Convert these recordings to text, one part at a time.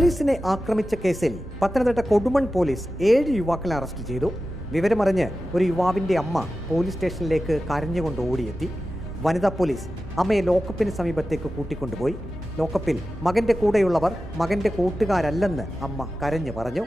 പോലീസിനെ ആക്രമിച്ച കേസിൽ പത്തനംതിട്ട കൊടുമൺ പോലീസ് 7 യുവാക്കളെ അറസ്റ്റ് ചെയ്തു. വിവരമറിഞ്ഞ് ഒരു യുവാവിന്റെ അമ്മ പോലീസ് സ്റ്റേഷനിലേക്ക് കരഞ്ഞുകൊണ്ട് ഓടിയെത്തി. വനിതാ പോലീസ് അമ്മയെ ലോക്കപ്പിന് സമീപത്തേക്ക് കൂട്ടിക്കൊണ്ടുപോയി. ലോക്കപ്പിൽ മകന്റെ കൂടെയുള്ളവർ മകന്റെ കൂട്ടുകാരല്ലെന്ന് അമ്മ കരഞ്ഞു പറഞ്ഞു.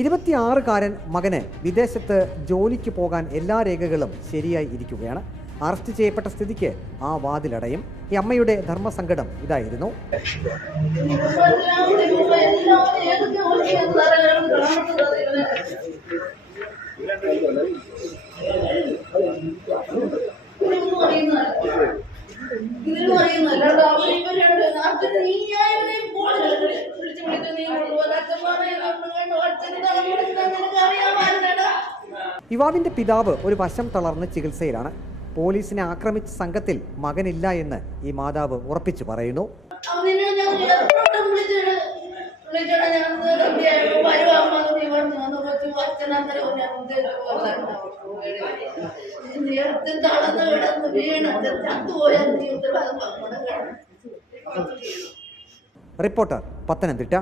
ഇരുപത്തിയാറുകാരൻ മകന് വിദേശത്ത് ജോലിക്ക് പോകാൻ എല്ലാ രേഖകളും ശരിയായി ഇരിക്കുകയാണ്. അറസ്റ്റ് ചെയ്യപ്പെട്ട സ്ഥിതിക്ക് ആ വാതിലടയും. ഈ അമ്മയുടെ ധർമ്മസങ്കടം ഇതായിരുന്നു. യുവാവിന്റെ പിതാവ് ഒരു വശം തളർന്ന് ചികിത്സയിലാണ്. പോലീസിനെ ആക്രമിച്ച സംഘത്തിൽ മകനില്ല എന്ന് ഈ മാതാവ് ഉറപ്പിച്ചു പറയുന്നു. റിപ്പോർട്ടർ, പത്തനംതിട്ട.